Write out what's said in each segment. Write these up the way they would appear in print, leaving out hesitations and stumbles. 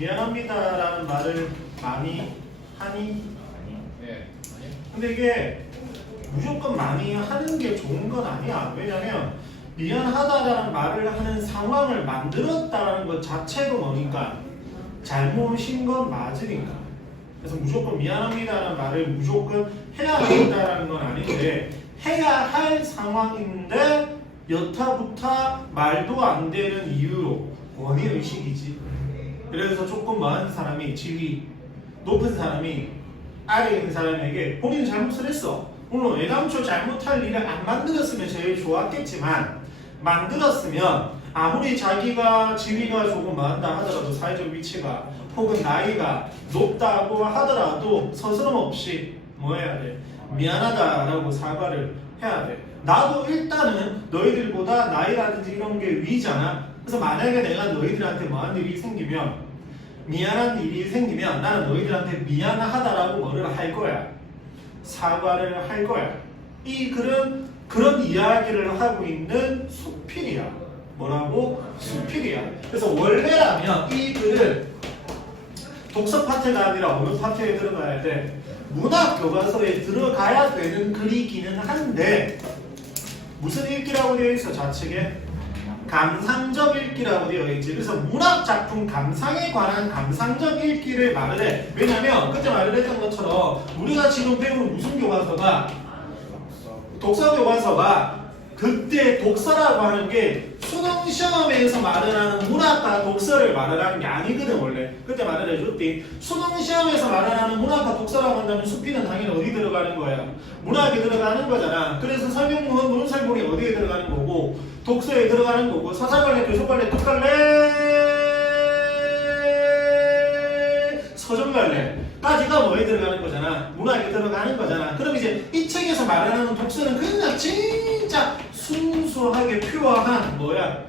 미안합니다라는 말을 많이 하니? 네. 근데 이게 무조건 많이 하는 게 좋은 건 아니야. 왜냐면 미안하다라는 말을 하는 상황을 만들었다라는 것 자체도 뭐니까 잘못인 건 맞으니까. 그래서 무조건 미안합니다라는 말을 무조건 해야 한다라는 건 아닌데 해야 할 상황인데 여타부타 말도 안 되는 이유로 원의의식이지. 그래서 조금 많은 사람이 지위 높은 사람이 아래에 있는 사람에게 본인은 잘못을 했어. 물론 애당초 잘못할 일을 안 만들었으면 제일 좋았겠지만 만들었으면 아무리 자기가 지위가 조금 많다 하더라도 사회적 위치가 혹은 나이가 높다고 하더라도 서스럼 없이 뭐 해야 돼? 미안하다라고 사과를 해야 돼. 나도 일단은 너희들보다 나이라든지 이런 게 위잖아. 그래서 만약에 내가 너희들한테 뭐한 일이 생기면 미안한 일이 생기면 나는 너희들한테 미안하다라고 뭐를 할 거야. 사과를 할 거야. 이 글은 그런 이야기를 하고 있는 수필이야. 뭐라고? 수필이야. 그래서 원래라면 이 글은 독서 파트가 아니라 어느 파트에 들어가야 돼? 문학 교과서에 들어가야 되는 글이기는 한데 무슨 읽기라고 되어 있어? 좌측에? 감상적 읽기라고 되어 있지. 그래서 문학 작품 감상에 관한 감상적 읽기를 말을 해. 왜냐면 그때 말을 했던 것처럼 우리가 지금 배우는 무슨 교과서가 독서 교과서가 그때 독서라고 하는 게 수능 시험에서 말을 하는 문학과 독서를 말하는 게 아니거든. 원래 그때 말을 해줬지. 수능 시험에서 말하는 문학과 독서라고 한다면 수필은 당연히 어디 들어가는 거야? 문학에 들어가는 거잖아. 그래서 설명문은 문설문이 어디에 들어가는 거고 독서에 들어가는 거고 서사관례, 교수관례, 특관례, 서점관례까지가 뭐에 들어가는 거잖아. 문학에 들어가는 거잖아. 그럼 이제 이 책에서 말하는 독서는 그냥 진짜 순수하게 퓨어한 뭐야?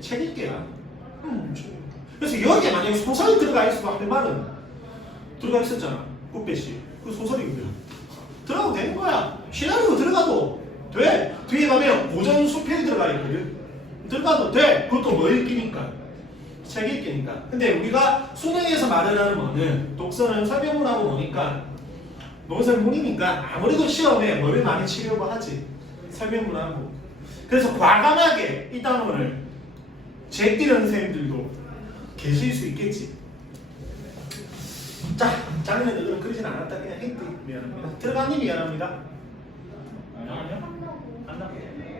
책 읽기야. 그래서 여기에 만약에 소설이 들어가 있어도 할 말은 들어가 있었잖아. 국배씨. 그 소설이거든. 들어가도 되는 거야. 시나리오 들어가도 돼. 뒤에 가면 고전 수필이 들어가 있거든. 들어가도 돼. 그것도 뭐 읽기니까. 책 읽기니까. 근데 우리가 수능에서 말을 하는 뭐는 독서는 설명문하고 뭐니까 논설문이니까 아무래도 시험에 뭐를 많이 치려고 하지. 설명문하고. 그래서 과감하게 이 단원을 제끼는 선생님들도 계실 수 있겠지. 자, 작년에도 그럼 그러진 않았다. 그냥 했지. 미안합니다. 들어가니 미안합니다.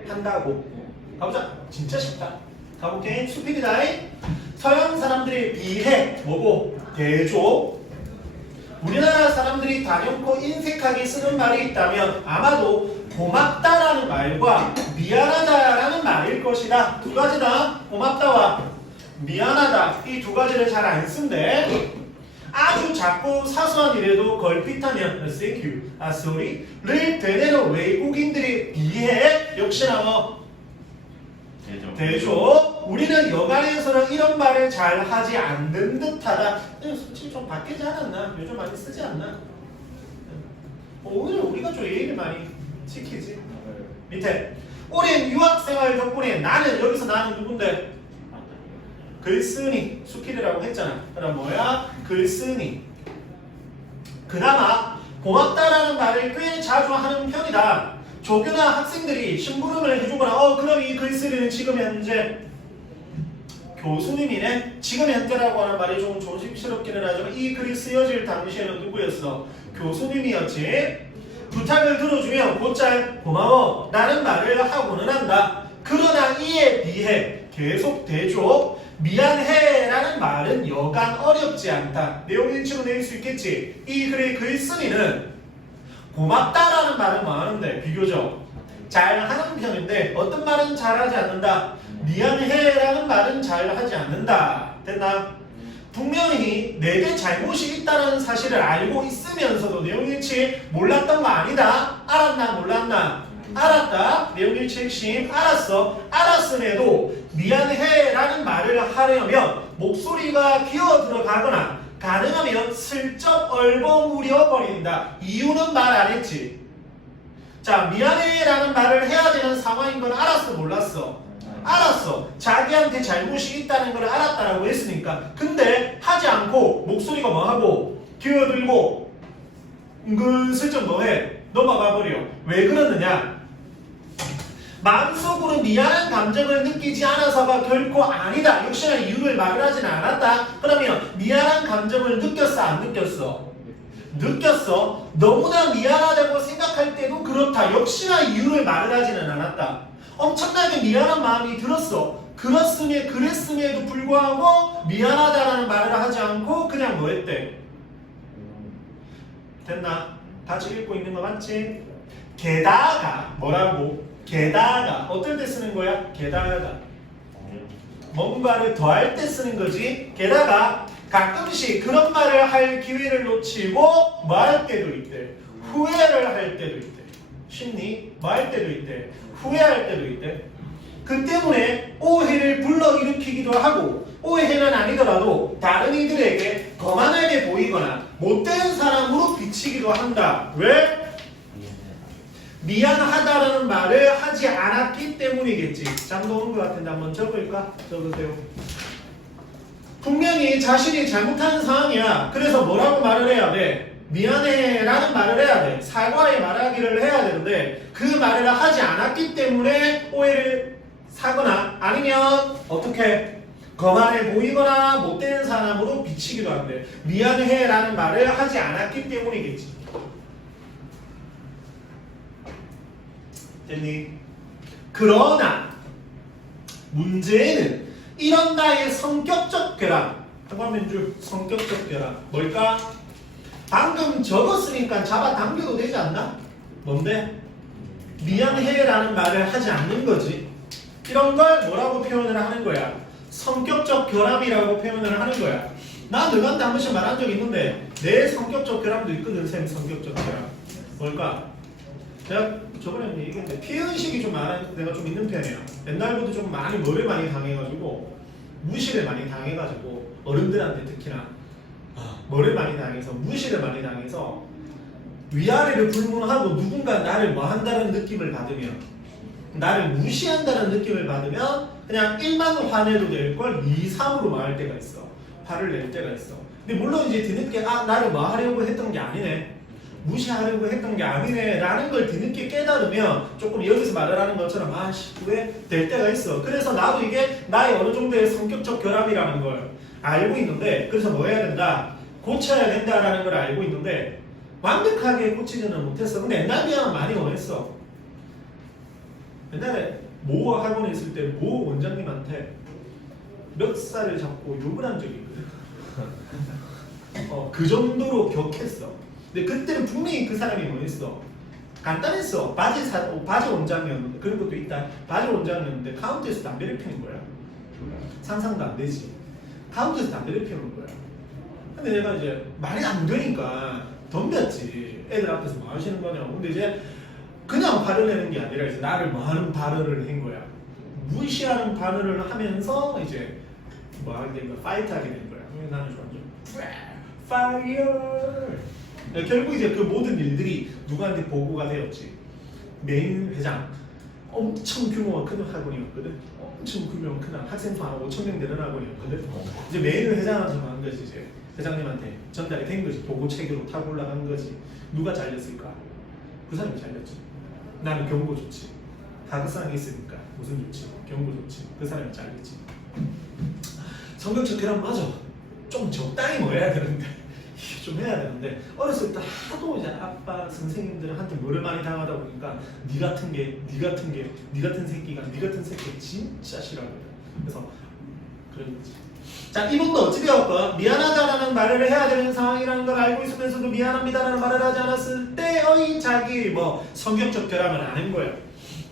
한다고. 가보자. 진짜 쉽다. 가볼게. 수필이다. 서양 사람들에 비해 뭐고? 대조. 우리나라 사람들이 단연코 인색하게 쓰는 말이 있다면 아마도 고맙다라는 말과 미안하다라는 말일 것이다. 두 가지다. 고맙다와 미안하다. 이 두 가지를 잘 안 쓴대. 아주 작고 사소한 일에도 걸핏하면 thank you, sorry를 되뇌는 외국인들에 비해 역시나 뭐 대조. 우리는 여간에서는 이런 말을 잘 하지 않는 듯하다. 솔직히 좀 바뀌지 않았나? 요즘 많이 쓰지 않나? 오히려 우리가 좀 예의를 많이 지키지. 밑에 오랜 유학생활 덕분에 나는 여기서 나는 누군데? 글쓴이 수필이라고 했잖아. 그럼 뭐야? 글쓴이. 그나마 고맙다라는 말을 꽤 자주 하는 편이다. 조교나 학생들이 심부름을 해주거나 그럼 이 글쓰기는 지금 현재 교수님이네? 지금 현재라고 하는 말이 좀 조심스럽기는 하지만 이 글이 쓰여질 당시에는 누구였어? 교수님이었지. 부탁을 들어주면 곧잘 고마워 라는 말을 하고는 한다. 그러나 이에 비해 계속 대조 미안해 라는 말은 여간 어렵지 않다. 내용 일치로 낼 수 있겠지. 이 글의 글쓴이는 고맙다라는 말은 많은데 비교적 잘하는 편인데 어떤 말은 잘하지 않는다. 미안해라는 말은 잘하지 않는다. 됐나? 분명히 내게 잘못이 있다는 사실을 알고 있으면서도 내용일치 몰랐던 거 아니다. 알았나 몰랐나? 알았다. 내용일치 핵심 알았어. 알았음에도 미안해라는 말을 하려면 목소리가 기어 들어가거나 가능하면 슬쩍 얼버무려 버린다. 이유는 말 안 했지. 자, 미안해라는 말을 해야 되는 상황인 건 알았어 몰랐어? 알았어. 자기한테 잘못이 있다는 걸 알았다라고 했으니까. 근데 하지 않고 않고 목소리가 뭐하고 기어들고 은근슬쩍 뭐해 넘어가 버려. 왜 그러느냐? 마음속으로 미안한 감정을 느끼지 않아서가 결코 아니다. 역시나 이유를 말을 하진 않았다. 그러면 미안한 감정을 느꼈어 안 느꼈어? 느꼈어. 너무나 미안하다고 생각할 때도 그렇다. 역시나 이유를 말을 하지는 않았다. 엄청나게 미안한 마음이 들었어. 그랬음에도 불구하고 미안하다라는 말을 하지 않고 그냥 뭐 했대? 됐나? 같이 읽고 있는 거 맞지? 게다가 뭐라고? 게다가 어떨 때 쓰는 거야? 게다가 뭔가를 더할 때 쓰는 거지. 게다가 가끔씩 그런 말을 할 기회를 놓치고 뭐 할 때도 있대. 후회를 할 때도 있대. 쉽니? 뭐 할 때도 있대. 후회할 때도 있대. 그 때문에 오해를 불러일으키기도 하고 오해는 아니더라도 다른 이들에게 거만하게 보이거나 못된 사람으로 비치기도 한다. 왜? 미안하다라는 말을 하지 않았기 때문이겠지. 잠도 오는 것 같은데 한번 적을까? 적으세요. 분명히 자신이 잘못한 상황이야. 그래서 뭐라고 말을 해야 돼? 미안해 라는 말을 해야 돼. 사과의 말하기를 해야 되는데 그 말을 하지 않았기 때문에 오해를 사거나 아니면 어떻게 거만해 보이거나 못된 사람으로 비치기도 한대. 미안해 라는 말을 하지 않았기 때문이겠지. 됐니? 그러나 문제는 이런 나의 성격적 결함, 한번만줄 성격적 결함 뭘까? 방금 적었으니까 잡아당겨도 되지 않나? 뭔데? 미안해 라는 말을 하지 않는 거지. 이런 걸 뭐라고 표현을 하는 거야? 성격적 결함이라고 표현을 하는 거야. 나 너한테 한 번씩 말한 적 있는데 내 성격적 결함도 있거든. 쌤 성격적 결함 뭘까? 내가 저번에 얘기했는데 피해의식이 좀 내가 좀 있는 편이야. 옛날부터 좀 뭐를 많이 당해가지고 무시를 많이 당해가지고 어른들한테 특히나 뭐를 많이 당해서 무시를 많이 당해서 위아래를 불문하고 누군가 나를 뭐 한다는 느낌을 받으면 나를 무시한다는 느낌을 받으면 그냥 1만 화내도 될 걸 2, 3으로 말할 때가 있어. 화를 낼 때가 있어. 근데 물론 이제 뒤늦게 나를 뭐 하려고 했던 게 아니네. 무시하려고 했던 게 아니네 라는 걸 뒤늦게 깨달으면 조금 여기서 말을 하는 것처럼 후회될 때가 있어. 그래서 나도 이게 나의 어느 정도의 성격적 결함이라는 걸 알고 있는데 그래서 뭐 해야 된다? 고쳐야 된다라는 걸 알고 있는데 완벽하게 고치지는 못했어. 근데 옛날 비하면 많이 원했어. 옛날에 모 학원에 있을 때 모 원장님한테 몇 살을 잡고 욕을 한 적이 있거든. 그 정도로 격했어. 근데 그때는 분명히 그 사람이 뭐였어? 간단했어. 바지 원장이었는데 그런 것도 있다. 바지 원장이었는데 카운터에서 담배를 피는 거야. 상상도 안 되지. 카운터에서 담배를 피우는 거야. 근데 내가 이제 말이 안 되니까 덤볐지. 애들 앞에서 뭐 하시는 거냐고. 근데 이제 그냥 발을 내는 게 아니라 이제 나를 뭐 하는 발언을 한 거야. 무시하는 발언을 하면서 이제 뭐 하게 된 거야. 파이트 하게 된 거야. 나는 완전 파이어. 결국 이제 그 모든 일들이 누구한테 보고가 되었지. 메인 회장 엄청 규모가 큰 학원이었거든. 엄청 규모가 큰 학생 수 한 5,000명 되는 학원이었거든. 이제 메인 회장한테 한 거지. 이제 회장님한테 전달이 된 거지. 보고 체계로 타고 올라간 거지. 누가 잘렸을까? 그 사람이 잘렸지. 나는 경고 좋지. 가급상이 있으니까 무슨 좋지? 경고 좋지. 그 사람이 잘렸지. 성격적 결함 맞아. 좀 적당히 뭐 해야 되는데 좀 해야 되는데 어렸을 때 하도 이제 아빠 선생님들한테 뭐를 많이 당하다 보니까 니 같은 새끼가 진짜 싫어하거든. 그래서 그런 거지. 자, 이분도 어찌 되었건 미안하다라는 말을 해야 되는 상황이라는 걸 알고 있으면서도 미안합니다라는 말을 하지 않았을 때의 자기 성격적 결함을 아는 거예요.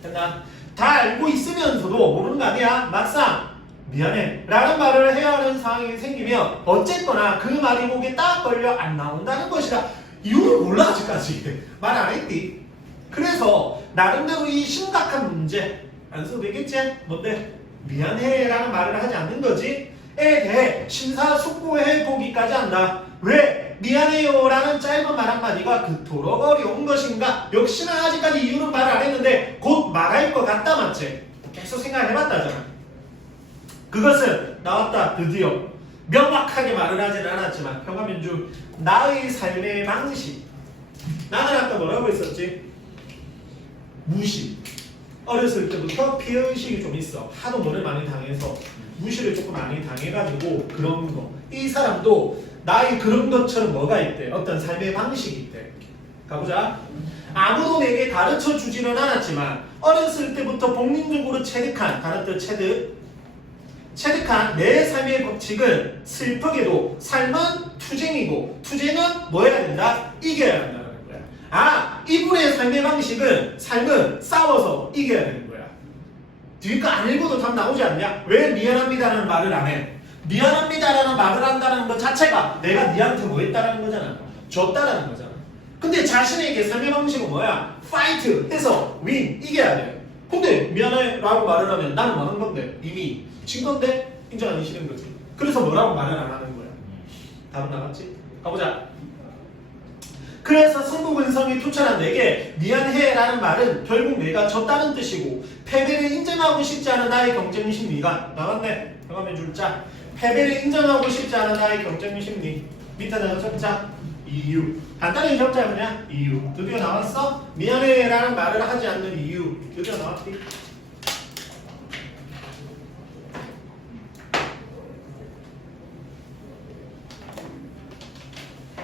됐나? 다 알고 있으면서도 모르는 거 아니야. 막상 미안해 라는 말을 해야 하는 상황이 생기면 어쨌거나 그 말이 목에 딱 걸려 안 나온다는 것이다. 이유를 몰라 아직까지. 말 안 했디. 그래서 나름대로 이 심각한 문제 안 써도 되겠지? 뭔데? 미안해 라는 말을 하지 않는 거지 에 대해 심사숙고해 보기까지 한다. 왜? 미안해요 라는 짧은 말 한마디가 그토록 어려운 것인가? 역시나 아직까지 이유는 말 안 했는데 곧 말할 것 같다 맞지? 계속 생각해봤다잖아. 그것은 나왔다. 드디어 명확하게 말을 하진 않았지만 평화민주 나의 삶의 방식. 나는 아까 뭐라고 했었지? 무시. 어렸을 때부터 피해의식이 좀 있어. 하도 뭐를 많이 당해서 무시를 조금 많이 당해가지고 그런 거. 이 사람도 나의 그런 것처럼 뭐가 있대? 어떤 삶의 방식이 있대. 가보자. 아무도 내게 가르쳐 주지는 않았지만 어렸을 때부터 복림적으로 체득한, 다른 뜻 체득한 내 삶의 법칙은 슬프게도 삶은 투쟁이고 투쟁은 뭐 해야 된다? 이겨야 한다는 거야. 아, 이분의 삶의 방식은 삶은 싸워서 이겨야 되는 거야. 뒤에 거 안 읽어도 답 나오지 않냐? 왜 미안합니다라는 말을 안 해? 미안합니다라는 말을 한다는 것 자체가 내가 니한테 뭐 했다라는 거잖아. 줬다라는 거잖아. 근데 자신에게 삶의 방식은 뭐야? 파이트 해서 윈, 이겨야 돼. 근데 미안해 라고 말을 하면 나는 뭐 한 건데? 이미 진 건데 인정 안 하시는 거지. 그래서 뭐라고 말을 안 하는 거야. 답은 나갔지? 가보자. 그래서 성부근성이 투철한 내게 미안해 라는 말은 결국 내가 졌다는 뜻이고 패배를 인정하고 싶지 않은 나의 경쟁 심리가 나갔네. 나가면 줄자. 패배를 인정하고 싶지 않은 나의 경쟁 심리. 밑에다가 적자. 이유. 간단히 적자 그냥 이유. 드디어 나왔어? 미안해 라는 말을 하지 않는 이유. 드디어 나왔지?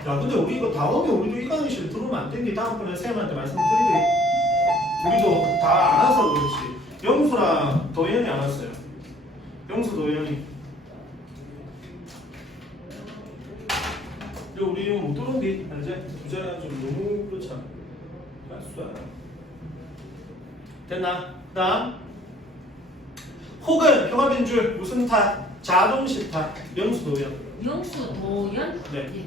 야, 근데 우리 이거 다음에 우리도 이 강의실 들어오면 안 되니 다음번에 쌤한테 말씀드리고 우리도 다 안 와서 그렇지. 영수랑 도현이 안 왔어요. 영수 도현이. 그리고 우리 못 들어온디 이제 주제가 좀 너무 그렇잖아. 알았어. 됐나? 그다음 혹은 평화된 줄 무슨 탓? 자존심 탓. 영수 도현. 영수 도연? 네. 예.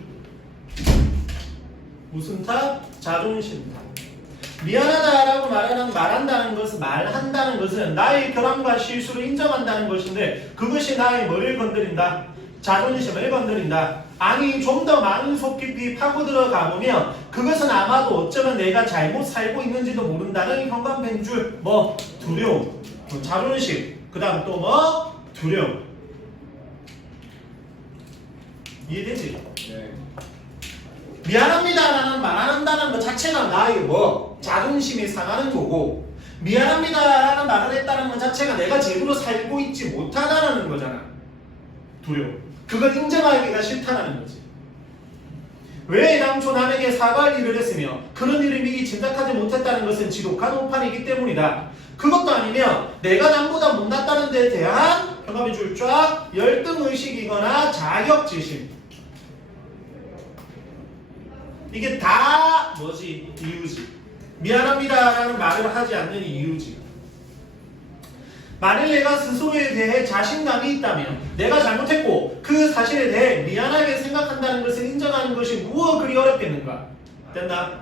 무슨 탓? 자존심 탓. 미안하다라고 말한다는 것은 말한다는 것은 나의 결함과 실수를 인정한다는 것인데 그것이 나의 뭐를 건드린다? 자존심을 건드린다. 아니 좀 더 많은 속 깊이 파고 들어가 보면 그것은 아마도 어쩌면 내가 잘못 살고 있는지도 모른다는 현관펜 줄 뭐 두려움, 자존심, 그 다음 또 뭐 두려움. 이해되지? 네. 미안합니다라는 말 안 한다는 것 자체가 나의 뭐 자존심이 상하는 거고 미안합니다라는 말을 했다는 것 자체가 내가 제대로 살고 있지 못하다는 거잖아. 두려움. 그걸 인정하기가 싫다는 거지. 왜 당초 남에게 사과할 일을 했으며 그런 일을 미리 짐작하지 못했다는 것은 지독한 오판이기 때문이다. 그것도 아니면 내가 남보다 못났다는 데 대한 경험이 줄 쫙 열등의식이거나 자격지심. 이게 다 뭐지? 이유지. 미안합니다라는 말을 하지 않는 이유지. 만일 내가 스스로에 대해 자신감이 있다면 내가 잘못했고 그 사실에 대해 미안하게 생각한다는 것을 인정하는 것이 무엇 그리 어렵겠는가? 됐나?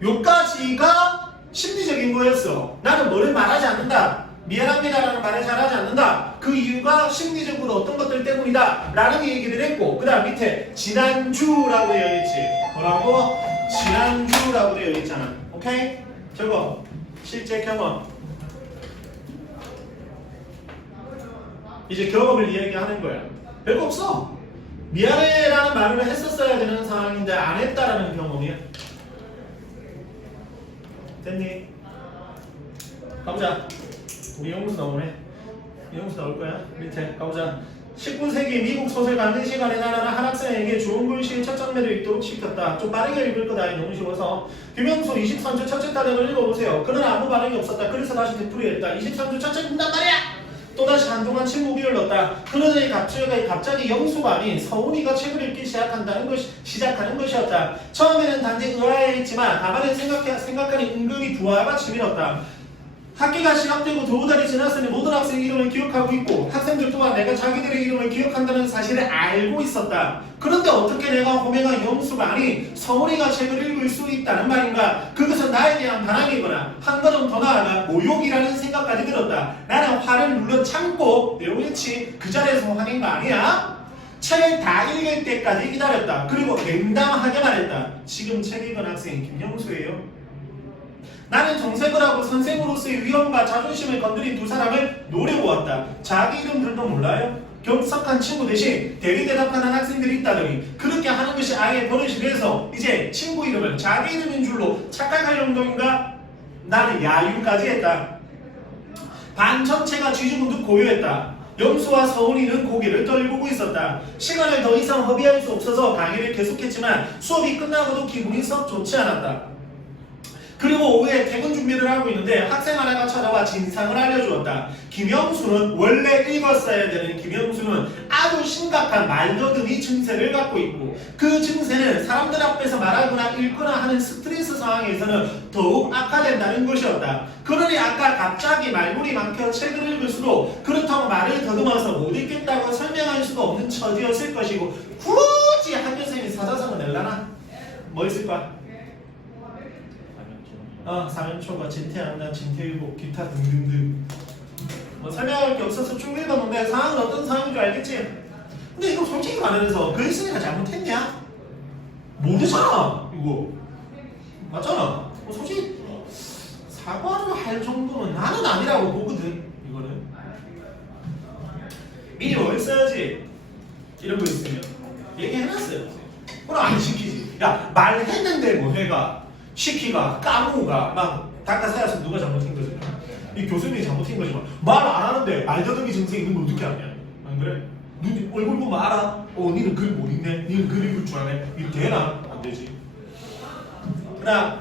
요까지가 심리적인 거였어. 나는 뭐를 말하지 않는다. 미안합니다라는 말을 잘하지 않는다. 그 이유가 심리적으로 어떤 것들 때문이다 라는 얘기를 했고 그 다음 밑에 지난주라고 되어 있지. 뭐라고? 지난주라고 되어 있잖아. 오케이? 저거 실제 경험. 이제 경험을 이야기하는 거야. 별거 없어. 미안해라는 말을 했었어야 되는 상황인데 안 했다라는 경험이야. 됐니? 가보자. 우리 영수 나오네. 영수 나올 거야. 밑에 가보자. 19세기 미국 소설 강의 시간에 나라는 한 학생에게 좋은 글씨의 첫 장면을 읽도록 시켰다. 좀 빠르게 읽을 거다. 너무 쉬워서. 김영수 23주 첫째 단어를 읽어보세요. 그러나 아무 반응이 없었다. 그래서 다시 되풀이했다. 23주 첫째 읽는단 말이야. 또다시 한동안 침묵이 흘렀다. 그러더니 갑자기 영수가 아닌 서훈이가 책을 읽기 시작하는 것이었다. 처음에는 단지 의아해했지만 가만히 생각하니 은근히 부하가 치밀었다. 학기가 시작되고 두어 달이 지났으니 모든 학생 이름을 기억하고 있고 학생들 또한 내가 자기들의 이름을 기억한다는 사실을 알고 있었다. 그런데 어떻게 내가 호명한 영수가 아닌 서울이가 책을 읽을 수 있다는 말인가? 그것은 나에 대한 반항이거나 한 걸음 더 나아가 모욕이라는 생각까지 들었다. 나는 화를 눌러 참고 내용일치 그 자리에서 화낸 거 아니야? 책을 다 읽을 때까지 기다렸다. 그리고 냉담하게 말했다. 지금 책 읽은 학생이 김영수예요. 나는 정색을 하고 선생으로서의 위험과 자존심을 건드린 두 사람을 노려보았다. 자기 이름들도 몰라요? 격석한 친구 대신 대리 대답하는 학생들이 있다더니 그렇게 하는 것이 아예 버릇이 돼서 이제 친구 이름을 자기 이름인 줄로 착각할 정도인가? 나는 야유까지 했다. 반 전체가 쥐죽은 듯 고요했다. 영수와 서훈이는 고개를 떨구고 있었다. 시간을 더 이상 허비할 수 없어서 강의를 계속했지만 수업이 끝나고도 기분이 썩 좋지 않았다. 그리고 오후에 퇴근 준비를 하고 있는데 학생 하나가 찾아와 진상을 알려주었다. 김영수는 원래 읽었어야 되는 김영수는 아주 심각한 말더듬이 증세를 갖고 있고 그 증세는 사람들 앞에서 말하거나 읽거나 하는 스트레스 상황에서는 더욱 악화된다는 것이었다. 그러니 아까 갑자기 말문이 막혀 책을 읽을수록 그렇다고 말을 더듬어서 못 읽겠다고 설명할 수가 없는 처지였을 것이고 굳이 학교생이 사자성어 낼라나? 뭐 있을 거야? 사면초가 진퇴양난, 진퇴유복, 기타 등등등 뭐 설명할 게 없어서 쭉 읽었는데 상황은 어떤 상황인 줄 알겠지? 근데 이거 솔직히 말해서 글쓴이가 잘못했냐? 모르잖아 이거 맞잖아. 솔직히 사과를 할 정도는 나는 아니라고 보거든. 이거는 미리 뭘 써야지 이런 거 있으면 얘기해놨어요. 그럼 안 시키지. 야 말했는데 뭐 해가 시키가 까무가 막 닦아 세워서 누가 잘못한 거지? 이 교수님이 잘못한 거지만 말 안 하는데 말더듬이 증세 있는 거 어떻게 아냐? 안 그래? 눈 얼굴 보면 알아? 니는 글 못 읽네? 니는 글 읽을 줄 아네? 이거 되나? 안 되지. 그러나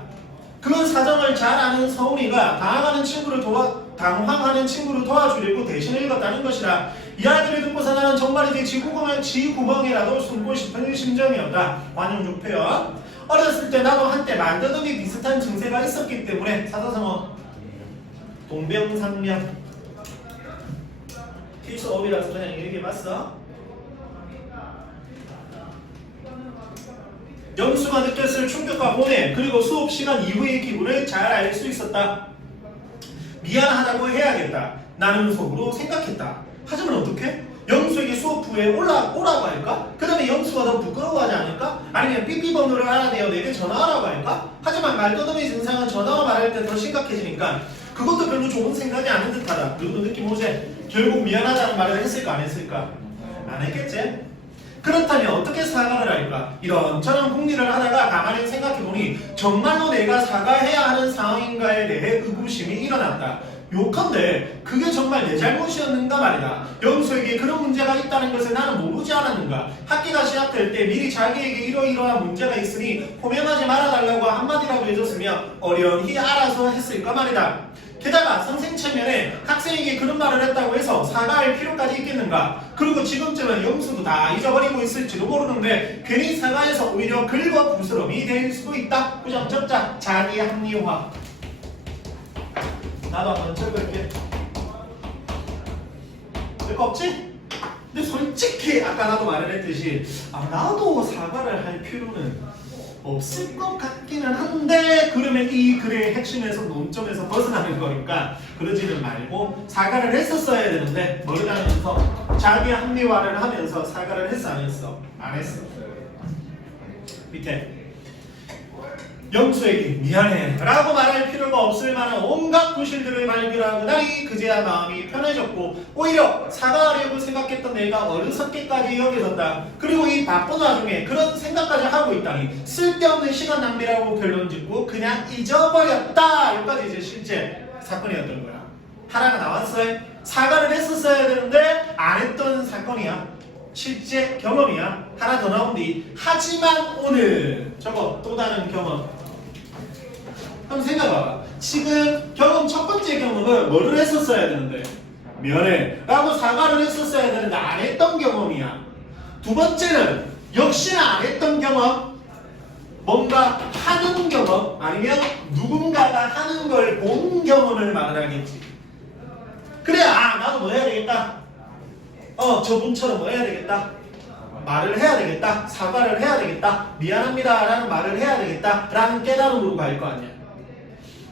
그 사정을 잘 아는 서훈이가 당황하는 친구를 도와주려고 대신 읽었다는 것이라 이야기를 듣고서 나는 정말이지 지구멍이라도 숨고 싶은 심정이었다. 관용적 표현. 어렸을 때 나도 한때 말더듬이 비슷한 증세가 있었기 때문에 사자성어 동병상련 필수업이라서 그냥 얘기해봤어. 영수가 느꼈을 충격과 고뇌 그리고 수업 시간 이후의 기분을 잘 알 수 있었다. 미안하다고 해야겠다. 나는 속으로 생각했다. 하지만 어떻게? 영수에게 수업 후에 오라고 할까? 그 다음에 영수가 더 부끄러워하지 않을까? 아니면 삐삐번호를 알아내어 내게 전화하라고 할까? 하지만 말더듬이 증상은 전화와 말할 때 더 심각해지니까 그것도 별로 좋은 생각이 아닌 듯하다. 누구도 느낌 오지? 결국 미안하다는 말을 했을까 안 했을까? 안 했겠지? 그렇다면 어떻게 사과를 할까? 이런저런 궁리를 하다가 가만히 생각해보니 정말로 내가 사과해야 하는 상황인가에 대해 의구심이 일어났다. 욕한데 그게 정말 내 잘못이었는가 말이다. 영수에게 그런 문제가 있다는 것을 나는 모르지 않았는가. 학기가 시작될 때 미리 자기에게 이러이러한 문제가 있으니 호명하지 말아달라고 한마디라도 해줬으면 어련히 알아서 했을까 말이다. 게다가 선생 체면에 학생에게 그런 말을 했다고 해서 사과할 필요까지 있겠는가. 그리고 지금쯤은 영수도 다 잊어버리고 있을지도 모르는데 괜히 사과해서 오히려 긁어 부스럼이 될 수도 있다. 부정적자 자기 합리화. 나도 한번 적을게. 별거 없지? 근데 솔직히 아까 나도 말을 했듯이 나도 사과를 할 필요는 없을 것 같기는 한데 그러면 이 글의 핵심에서 논점에서 벗어나는 거니까 그러지는 말고 사과를 했었어야 되는데 머리하면서 자기 합리화를 하면서 사과를 했어 안 했어? 안 했어. 밑에 영수에게 미안해 라고 말할 필요가 없을 만한 온갖 부실들을 발견하고 나니 그제야 마음이 편해졌고 오히려 사과하려고 생각했던 내가 어리석게까지 여겨졌다. 그리고 이 바쁜 와중에 그런 생각까지 하고 있다니 쓸데없는 시간 낭비라고 결론짓고 그냥 잊어버렸다. 여기까지 이제 실제 사건이었던 거야. 하나가 나왔어요. 사과를 했었어야 되는데 안 했던 사건이야. 실제 경험이야. 하나 더 나온 뒤 하지만 오늘 저거 또 다른 경험. 한번 생각해봐. 지금 경험 첫 번째 경험은 뭐를 했었어야 되는데 미안해 라고 사과를 했었어야 되는데 안 했던 경험이야. 두 번째는 역시나 안 했던 경험, 뭔가 하는 경험 아니면 누군가가 하는 걸 본 경험을 말하겠지. 그래 나도 뭐 해야 되겠다. 저분처럼 뭐 해야 되겠다. 말을 해야 되겠다. 사과를 해야 되겠다. 미안합니다 라는 말을 해야 되겠다 라는 깨달음으로 갈 거 아니야.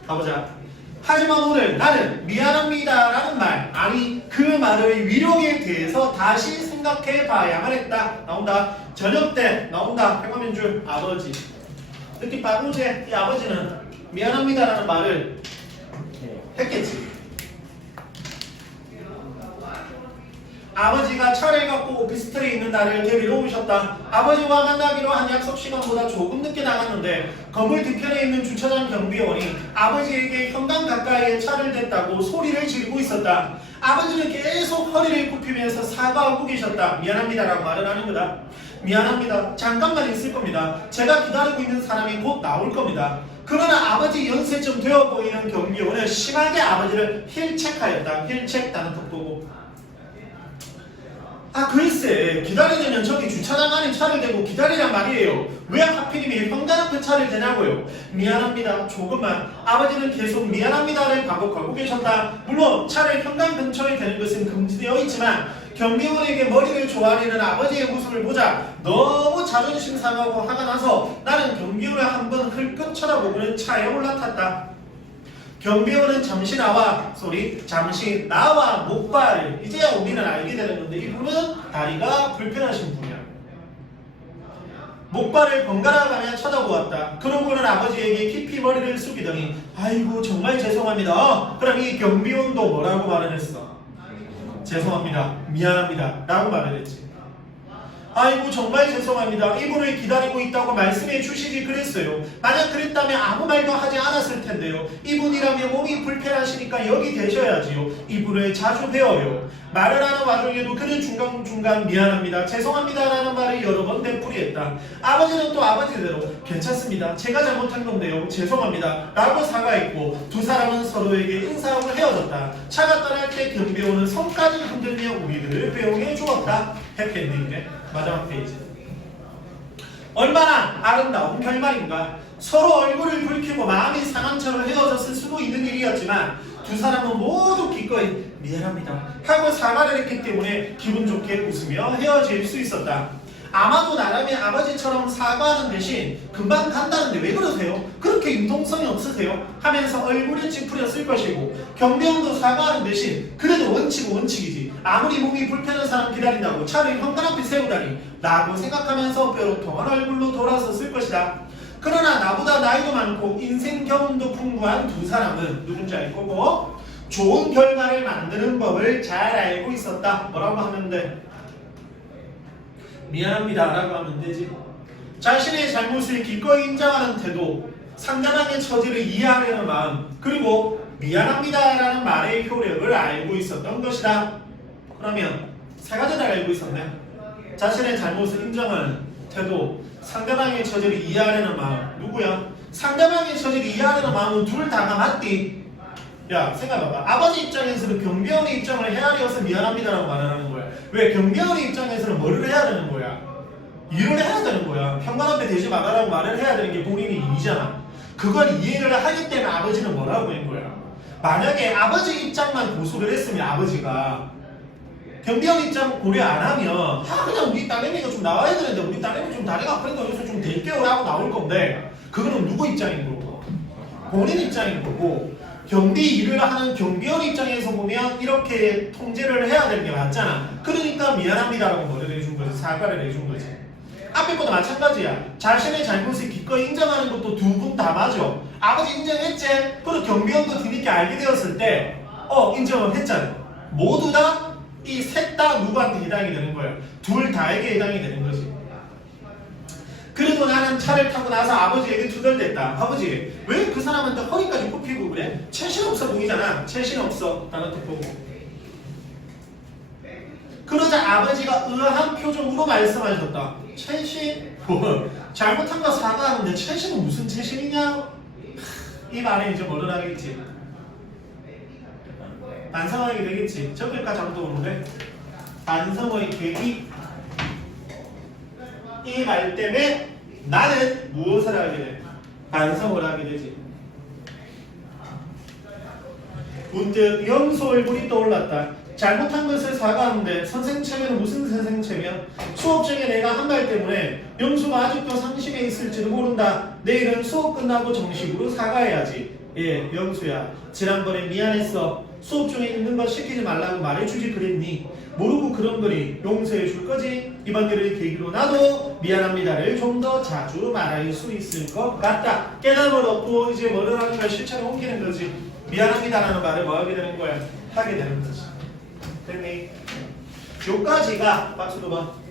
가보자. 하지만 오늘 나는 미안합니다 라는 말, 아니 그 말의 위력에 대해서 다시 생각해 봐야만 했다. 나온다. 저녁 때 나온다. 백화면 줄 아버지. 느낌 빠르지? 이 아버지는 미안합니다 라는 말을 했겠지. 아버지가 차를 갖고 오피스텔에 있는 나를 데리러 오셨다. 아버지와 만나기로 한 약속 시간보다 조금 늦게 나갔는데 건물 뒤편에 있는 주차장 경비원이 아버지에게 현관 가까이에 차를 댔다고 소리를 지르고 있었다. 아버지는 계속 허리를 굽히면서 사과하고 계셨다. 미안합니다라고 말을 하는 거다. 미안합니다. 잠깐만 있을 겁니다. 제가 기다리고 있는 사람이 곧 나올 겁니다. 그러나 아버지 연세쯤 되어 보이는 경비원은 심하게 아버지를 힐책하였다. 힐책 단어톡 보고. 아 글쎄 기다리려면 저기 주차장 안에 차를 대고 기다리란 말이에요. 왜 하필이면 현관 앞에 차를 대냐고요. 미안합니다. 조금만. 아버지는 계속 미안합니다를 반복하고 계셨다. 물론 차를 현관 근처에 대는 것은 금지되어 있지만 경비원에게 머리를 조아리는 아버지의 모습을 보자 너무 자존심 상하고 화가 나서 나는 경비원을 한번 흘끗 쳐다보고는 차에 올라탔다. 경비원은 잠시 나와 목발을 이제야 우리는 알게 되는 건데 이분은 다리가 불편하신 분이야. 목발을 번갈아 가며 쳐다보았다. 그러고는 아버지에게 깊이 머리를 숙이더니 아이고 정말 죄송합니다. 그럼 이 경비원도 뭐라고 말을 했어? 죄송합니다. 미안합니다. 라고 말을 했지. 아이고 정말 죄송합니다. 이분을 기다리고 있다고 말씀해 주시지 그랬어요. 만약 그랬다면 아무 말도 하지 않았을 텐데요. 이분이라면 몸이 불편하시니까 여기 계셔야지요. 이분을 자주 뵈어요. 말을 하는 와중에도 그는 중간중간 미안합니다. 죄송합니다 라는 말을 여러 번 되풀이했다. 아버지는 또 아버지대로 괜찮습니다. 제가 잘못한 건데요. 죄송합니다. 라고 사과했고 두 사람은 서로에게 인사하고 헤어졌다. 차가 떠날 때 경비원은 손까지 흔들며 우리들을 배웅해 주었다. 해피엔딩이네. 마지막 페이지. 얼마나 아름다운 결말인가. 서로 얼굴을 붉히고 마음이 상한 채로 헤어졌을 수도 있는 일이었지만 두 사람은 모두 기꺼이 미안합니다 하고 사과를 했기 때문에 기분 좋게 웃으며 헤어질 수 있었다. 아마도 나라면 아버지처럼 사과하는 대신 금방 간다는데 왜 그러세요? 그렇게 융통성이 없으세요? 하면서 얼굴이 찌푸렸을 것이고 경비원도 사과하는 대신 그래도 원칙은 원칙이지 아무리 몸이 불편한 사람 기다린다고 차를 현관 앞에 세우다니 라고 생각하면서 뾰로통한 얼굴로 돌아섰을 것이다. 그러나 나보다 나이도 많고 인생 경험도 풍부한 두 사람은 누군지 알 거고 좋은 결과를 만드는 법을 잘 알고 있었다. 뭐라고 하면 돼? 미안합니다 라고 하면 되지. 자신의 잘못을 기꺼이 인정하는 태도, 상대방의 처지를 이해하려는 마음, 그리고 미안합니다 라는 말의 효력을 알고 있었던 것이다. 그러면 세 가지를 알고 있었네. 자신의 잘못을 인정하는 태도, 상대방의 처지를 이해하려는 마음. 누구야? 상대방의 처지를 이해하려는 마음은 둘 다가 맞디. 야 생각해봐. 아버지 입장에서는 경비원의 입장을 헤아려서 미안합니다라고 말을 하는 거야. 왜? 경비원의 입장에서는 뭐를 해야 되는 거야? 일을 해야 되는 거야. 현관 앞에 대지 말아라고 말을 해야 되는 게 본인의 일이잖아. 그걸 이해를 하기 때문에 아버지는 뭐라고 한 거야? 만약에 아버지 입장만 고수를 했으면 아버지가 경비원 입장 고려 안 하면 그냥 우리 딸내미가 좀 나와야 되는데 우리 딸내미 좀 다리가 아프니까 여기서 좀 댈게요 라고 나올 건데 그거는 누구 입장인 거고? 본인 입장인 거고 경비 일을 하는 경비원 입장에서 보면 이렇게 통제를 해야 되는 게 맞잖아. 그러니까 미안합니다라고 뭐를 해준 거지? 사과를 해준 거지. 앞에 것도 마찬가지야. 자신의 잘못을 기꺼이 인정하는 것도 두 분 다 맞아. 아버지 인정했지? 그리고 경비원도 뒤늦게 알게 되었을 때 인정을 했잖아. 모두 다 이 셋 다 누구한테 해당이 되는 거야? 둘 다에게 해당이 되는 거지. 그래도 나는 차를 타고 나서 아버지에게 투덜댔다. 아버지 왜 그 사람한테 허리까지 굽히고 그래? 채신 없어 보이잖아. 채신 없어. 나한테 보고. 그러자 아버지가 의아한 표정으로 말씀하셨다. 채신? 잘못한 거 사과하는데 채신은 무슨 채신이냐? 이 말에 이제 뭐를 하겠지? 반성하게 되겠지. 저기까지 한번 오는데 반성의 계기. 이 말 때문에 나는 무엇을 하게 돼? 반성을 하게 되지. 문득 영수 얼굴이 떠올랐다. 잘못한 것을 사과하는데 선생 체면은 무슨 선생 체면? 수업 중에 내가 한 말 때문에 영수가 아직도 상심해 있을지도 모른다. 내일은 수업 끝나고 정식으로 사과해야지. 예, 영수야. 지난번에 미안했어. 수업 중에 있는 거 시키지 말라고 말해주지 그랬니? 모르고 그런 거니 용서해 줄 거지? 이번 일을 계기로 나도 미안합니다를 좀 더 자주 말할 수 있을 것 같다. 깨달음을 얻고 이제 뭐를 하는 걸 실천에 옮기는 거지. 미안합니다라는 말을 뭐 하게 되는 거야? 하게 되는 거지. 됐니? 요까지가 박수 두 번.